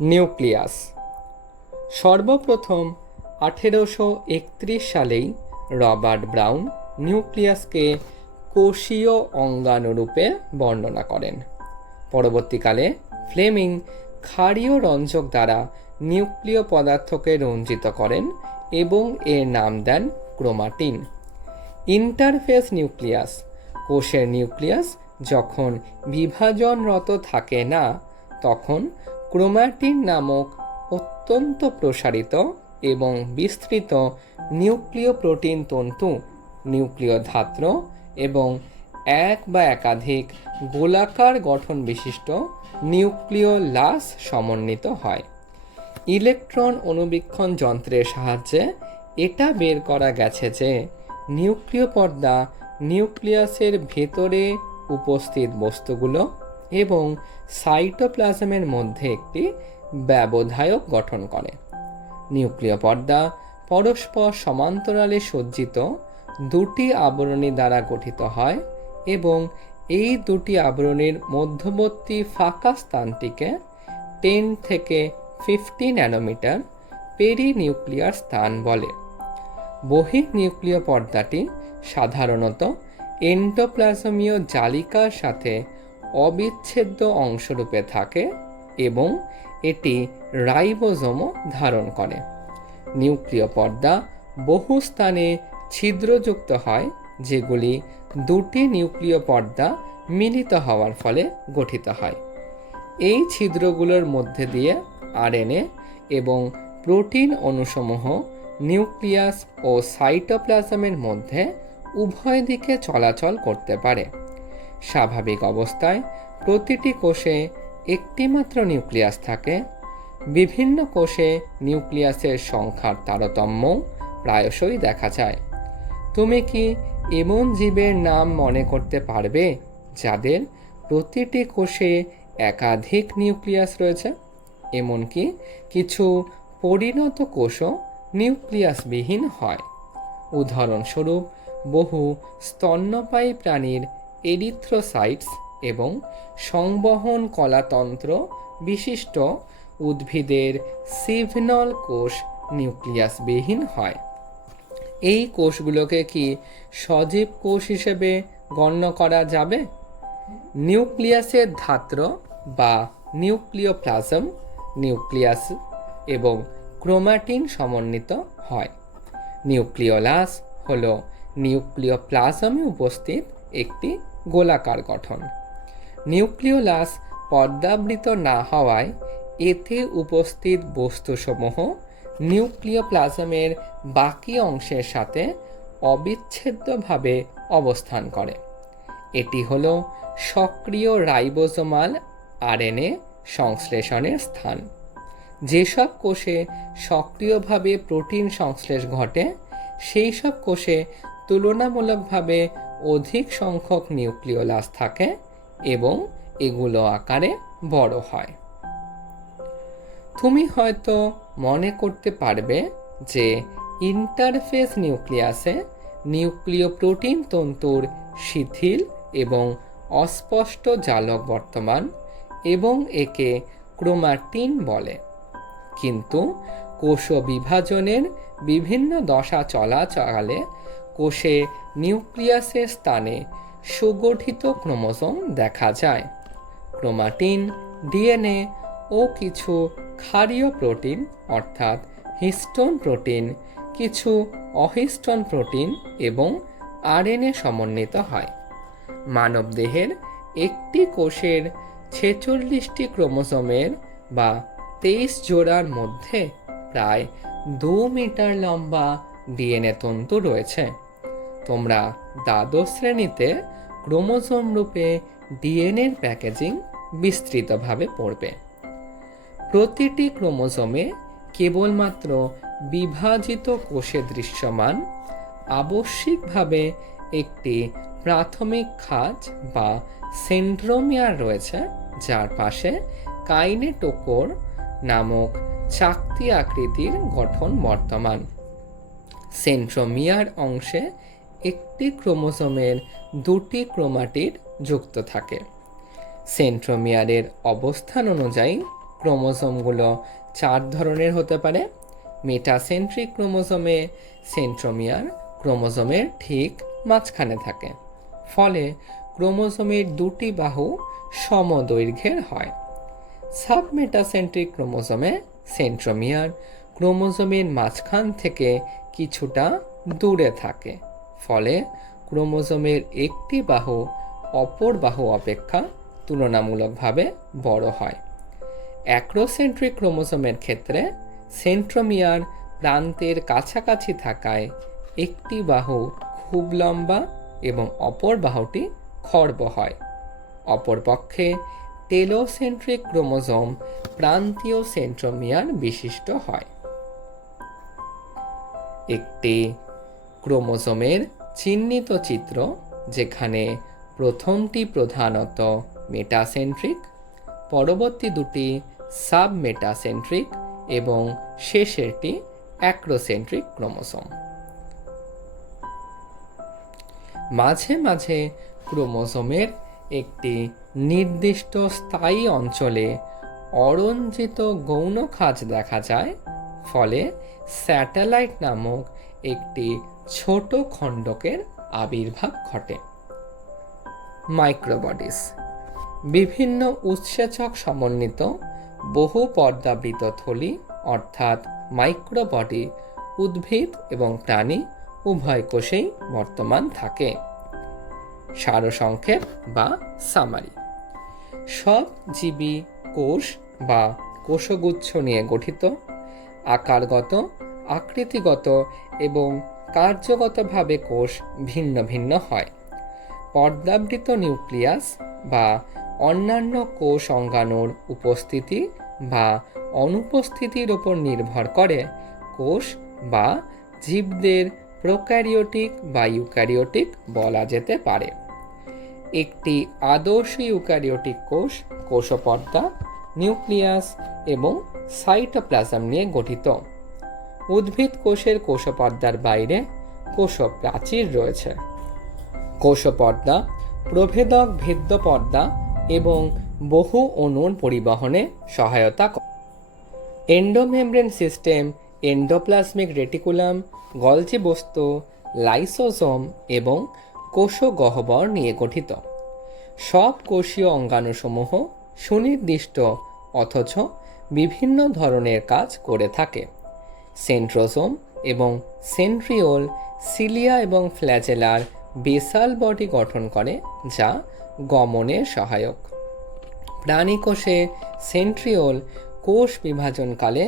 Nucleus. সর্বপ্রথম 1831 সালেই Robert brown নিউক্লিয়াসকে কোষীয় অঙ্গাণুরূপে বর্ণনা করেন। পরবর্তীকালে ফ্লেমিং ক্ষারীয় রঞ্জক দ্বারা নিউক্লিয় পদার্থকে রঞ্জিত করেন এবং এর নাম দেন ক্রোমাটিন। ইন্টারফেস নিউক্লিয়াস: কোষের নিউক্লিয়াস যখন বিভাজনরত থাকে না, তখন ক্রোমাটিন নামক অত্যন্ত প্রসারিত এবং বিস্তৃত নিউক্লিয় প্রোটিন তন্তু, নিউক্লিয় ধাত্র এবং এক বা একাধিক গোলাকার গঠন বিশিষ্ট নিউক্লিওলাস সমন্বিত হয়। ইলেকট্রন অণুবীক্ষণ যন্ত্রের সাহায্যে এটা বের করা গেছে যে নিউক্লিয় পর্দা নিউক্লিয়াসের ভেতরে উপস্থিত বস্তুগুলো এবং সাইটোপ্লাজমের মধ্যে একটি ব্যবধায়ক গঠন করে। নিউক্লিয় পর্দা পরস্পর সমান্তরালে সজ্জিত দুটি আবরণী দ্বারা গঠিত হয় এবং এই দুটি আবরণীর মধ্যবর্তী ফাঁকা স্থানটিকে 10 থেকে 50 ন্যানোমিটার পেরিনিউক্লিয়ার স্থান বলে। বহির্নিউক্লিয় পর্দাটি সাধারণত এন্ডোপ্লাজমীয় জালিকার সাথে অবিচ্ছেদ্য অংশরূপে থাকে এবং এটি রাইবোজোমও ধারণ করে। নিউক্লিয় পর্দা বহু স্থানে ছিদ্রযুক্ত হয়, যেগুলি দুটি নিউক্লিয় পর্দা মিলিত হওয়ার ফলে গঠিত হয়। এই ছিদ্রগুলোর মধ্যে দিয়ে আরএনএ এবং প্রোটিন অণুসমূহ নিউক্লিয়াস ও সাইটোপ্লাজমের মধ্যে উভয় দিকে চলাচল করতে পারে। স্বাভাবিক অবস্থায় প্রতিটি কোষে একটি মাত্র নিউক্লিয়াস থাকে। বিভিন্ন কোষে নিউক্লিয়াসের সংখ্যার তারতম্য প্রায়শই দেখা যায়। তুমি কি এমন জীবের নাম মনে করতে পারবে যাদের প্রতিটি কোষে একাধিক নিউক্লিয়াস রয়েছে? এমনকি কিছু পরিণত কোষও নিউক্লিয়াসবিহীন হয়। উদাহরণস্বরূপ, বহু স্তন্যপায়ী প্রাণীর এরিথ্রোসাইটস এবং সংবহন কলাতন্ত্র বিশিষ্ট উদ্ভিদের সিভনল কোষ নিউক্লিয়াসবিহীন হয়। এই কোষগুলোকে কি সজীব কোষ হিসেবে গণ্য করা যাবে? নিউক্লিয়াসের ধাত্র বা নিউক্লিওপ্লাজম নিউক্লিয়াস এবং ক্রোমাটিন সমন্বিত হয়। নিউক্লিওলাস হল নিউক্লিওপ্লাজমে উপস্থিত একটি গোলাকার গঠন। নিউক্লিওলাস পর্দাবৃত না হওয়ায় এতে উপস্থিত বস্তুসমূহ নিউক্লিওপ্লাজমের বাকি অংশের সাথে অবিচ্ছেদ্যভাবে অবস্থান করে। এটি হল সক্রিয় রাইবোজোমাল আরএনএ সংশ্লেষণের স্থান। যেসব কোষে সক্রিয়ভাবে প্রোটিন সংশ্লেষ ঘটে, সেই সব কোষে তুলনামূলকভাবে অধিক সংখ্যক নিউক্লিওলাস থাকে এবং এগুলো আকারে বড় হয়। তুমি হয়তো মনে করতে পারবে যে ইন্টারফেস নিউক্লিয়াসে নিউক্লিয় প্রোটিন তন্তুর শিথিল এবং অস্পষ্ট জালক বর্তমান এবং একে ক্রোমাটিন বলে। কিন্তু কোষ বিভাজনের বিভিন্ন দশা চলাকালে কোষে নিউক্লিয়াসের স্থানে সুগঠিত ক্রোমোজোম দেখা যায়। ক্রোমাটিন, ডিএনএ ও কিছু ক্ষারীয় প্রোটিন অর্থাৎ হিস্টোন প্রোটিন, কিছু অহিস্টোন প্রোটিন এবং আরএনএ সমন্বিত হয়। মানবদেহের একটি কোষের 46টি ক্রোমোজোমের বা 23 জোড়ার মধ্যে প্রায় 2 মিটার লম্বা ডিএনএ তন্তু রয়েছে। তোমরা দ্বাদশ শ্রেণীতে ক্রোমোজোম রূপে ডিএনএর প্যাকেজিং বিস্তৃতভাবে পড়বে। প্রতিটি ক্রোমোজোমে কেবলমাত্র বিভাজিত কোষে দৃশ্যমান আবশ্যিকভাবে একটি প্রাথমিক খাঁজ বা সেন্ট্রোমিয়ার রয়েছে, যার পাশে কাইনেটোকোর নামক চাকতি আকৃতির গঠন বর্তমান। সেন্ট্রোমিয়ার অংশে একটি ক্রোমোজোমের দুটি ক্রোমাটিড যুক্ত থাকে। সেন্ট্রোমিয়ারের অবস্থান অনুযায়ী ক্রোমোসোমগুলো 4 ধরনের হতে পারে। মেটাসেন্ট্রিক ক্রোমোসোমে সেন্ট্রোমিয়ার ক্রোমোসোমের ঠিক মাঝখানে থাকে, ফলে ক্রোমোসোমের দুটি বাহু সমদৈর্ঘ্যের হয়। সাবমেটাসেন্ট্রিক ক্রোমোসোমে সেন্ট্রোমিয়ার ক্রোমোসোমের মাঝখান থেকে কিছুটা দূরে থাকে, ফলে ক্রোমোসোমের একটি বাহু অপর বাহু অপেক্ষা তুলনামূলকভাবে বড় হয়। অ্যাক্রোসেন্ট্রিক ক্রোমোসোমের ক্ষেত্রে সেন্ট্রোমিয়ার প্রান্তের কাছাকাছি থাকায় একটি বাহু খুব লম্বা এবং অপর বাহুটি খর্ব হয়। অপরপক্ষে টেলোসেন্ট্রিক ক্রোমোসোম প্রান্তীয় সেন্ট্রোমিয়ার বিশিষ্ট হয়। একটি ক্রোমোসোমের চিহ্নিত চিত্র, যেখানে প্রথমটি প্রধানত মেটাসেন্ট্রিক, পরবর্তী দুটি সাবমেটাসেন্ট্রিক এবং শেষেরটি অ্যাক্রোসেন্ট্রিক ক্রোমোসোম। মাঝে মাঝে ক্রোমোসোমের একটি নির্দিষ্ট স্থায়ী অঞ্চলে অরঞ্জিত গৌণ খাঁজ দেখা যায়, ফলে স্যাটেলাইট নামক একটি ছোট খণ্ডকের আবির্ভাব ঘটে। মাইক্রোবডিস বিভিন্ন উৎসেচক সমন্বিত বহু পর্দাবৃত থলি অর্থাৎ মাইক্রোবডি উদ্ভিদ এবং প্রাণী উভয় কোষেই বর্তমান থাকে। সারসংক্ষেপ বা সামারি: সব জীবী কোষ বা কোষগুচ্ছ নিয়ে গঠিত, আকারগত, আকৃতিগত এবং কার্যগতভাবে কোষ ভিন্ন ভিন্ন হয়। পর্দাবৃত নিউক্লিয়াস বা অন্যান্য কোষ অঙ্গাণুর উপস্থিতি বা অনুপস্থিতির উপর নির্ভর করে কোষ বা জীবদের প্রোক্যারিওটিক বা ইউক্যারিওটিক বলা যেতে পারে। একটি আদর্শ ইউক্যারিওটিক কোষ কোষপর্দা, নিউক্লিয়াস এবং সাইটোপ্লাজম নিয়ে গঠিত। উদ্ভিদ কোষের কোষপর্দার বাইরে কোষপ্রাচীর রয়েছে। কোষপর্দা প্রভেদক ভেদ্য পর্দা এবং বহু অণুর পরিবহনে সহায়তা করে। Endomembrane system endoplasmic reticulum, Golgi বস্তু, লাইসোসোম এবং কোষগহ্বর নিয়ে গঠিত। সব কোষীয় অঙ্গাণুসমূহ সুনির্দিষ্ট অথচ বিভিন্ন ধরনের কাজ করে থাকে। সেন্ট্রোসোম এবং সেন্ট্রিওল সিলিয়া এবং ফ্ল্যাজেলার বেসাল বডি গঠন করে, যা গমনের সহায়ক। প্রাণীকোষে সেন্ট্রিওল কোষ বিভাজনকালে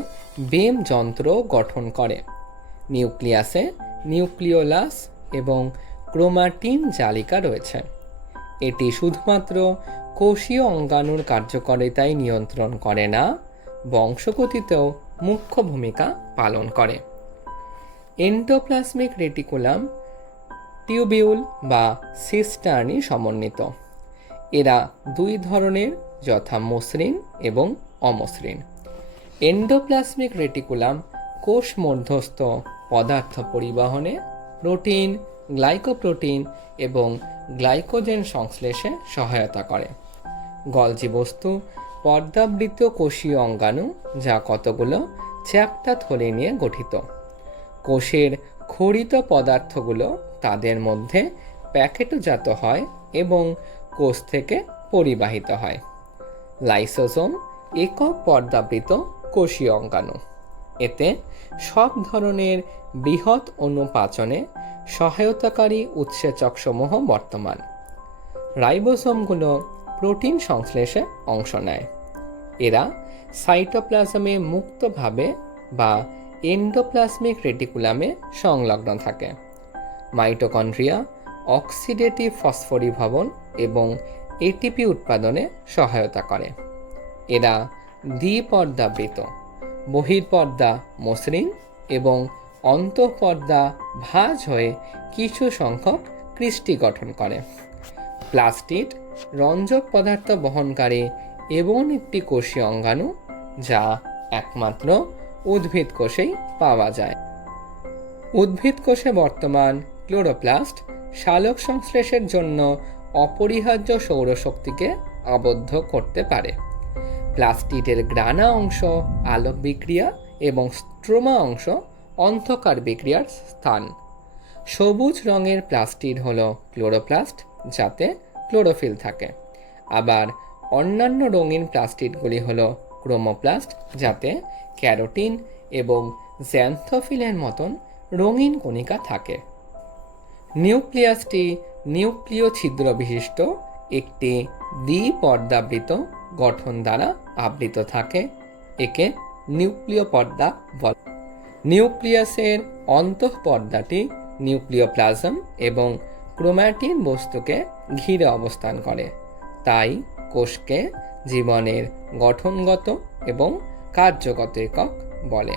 বেম যন্ত্র গঠন করে। নিউক্লিয়াসে নিউক্লিওলাস এবং ক্রোমাটিন জালিকা রয়েছে। এটি শুধুমাত্র কোষীয় অঙ্গাণুর কার্যকারিতাই নিয়ন্ত্রণ করে না, বংশগতিতেও মুখ্য ভূমিকা পালন করে। এন্ডোপ্লাজমিক রেটিকুলাম টিউবিউল বা সিস্টার্নি সমন্বিত। এরা দুই ধরনের, যথা মসৃণ এবং অমসৃণ। এন্ডোপ্লাজমিক রেটিকুলাম কোষ মধ্যস্থ পদার্থ পরিবহনে, প্রোটিন, গ্লাইকোপ্রোটিন এবং গ্লাইকোজেন সংশ্লেষে সহায়তা করে। গলজি বস্তু পর্দাবৃত কোষীয় অঙ্গাণু, যা কতগুলো চ্যাপ্টা থলি নিয়ে গঠিত। কোষের ক্ষরিত পদার্থগুলো তাদের মধ্যে প্যাকেটজাত হয় এবং কোষ থেকে পরিবাহিত হয়। লাইসোসোম একক পর্দাবৃত কোষীয় অঙ্গাণু। এতে সব ধরনের বৃহৎ অণু পাচনে সহায়তাকারী উৎসেচকসমূহ বর্তমান। রাইবোসোমগুলো প্রোটিন সংশ্লেষে অংশ নেয়। এরা সাইটোপ্লাজমে মুক্তভাবে বা এন্ডোপ্লাজমিক রেটিকুলামে সংলগ্ন থাকে। মাইটোকন্ড্রিয়া অক্সিডেটিভ ফসফরিভবন এবং এটিপি উৎপাদনে সহায়তা করে। এরা দ্বিপর্দাবৃত, বহির্পর্দা মসৃণ এবং অন্তঃপর্দা ভাঁজ হয়ে কিছু সংখ্যক ক্রিস্টি গঠন করে। প্লাস্টিড রঞ্জক পদার্থ বহনকারী এবং একটি কোষীয় অঙ্গাণু, যা একমাত্র উদ্ভিদ কোষেই পাওয়া যায়। উদ্ভিদ কোষে বর্তমান ক্লোরোপ্লাস্ট সালোক সংশ্লেষের জন্য অপরিহার্য সৌরশক্তিকে আবদ্ধ করতে পারে। প্লাস্টিডের গ্রানা অংশ আলোক বিক্রিয়া এবং স্ট্রোমা অংশ অন্ধকার বিক্রিয়ার স্থান। সবুজ রঙের প্লাস্টিড হলো ক্লোরোপ্লাস্ট, যাতে ক্লোরোফিল থাকে। আবার অন্যান্য রঙিন প্লাস্টিডগুলি হলো ক্রোমোপ্লাস্ট, যাতে ক্যারোটিন এবং জ্যান্থোফিলের মতন রঙিন কণিকা থাকে। নিউক্লিয়াসটি নিউক্লিয় ছিদ্র বিশিষ্ট একটি দ্বিপর্দাবৃত গঠন দ্বারা আবৃত থাকে। একে নিউক্লিয় পর্দা বলে। নিউক্লিয়াসের অন্তঃপর্দাটি নিউক্লিওপ্লাজম এবং ক্রোম্যাটিন বস্তুকে ঘিরে অবস্থান করে। তাই কোষকে জীবনের গঠনগত এবং কার্যগত একক বলে।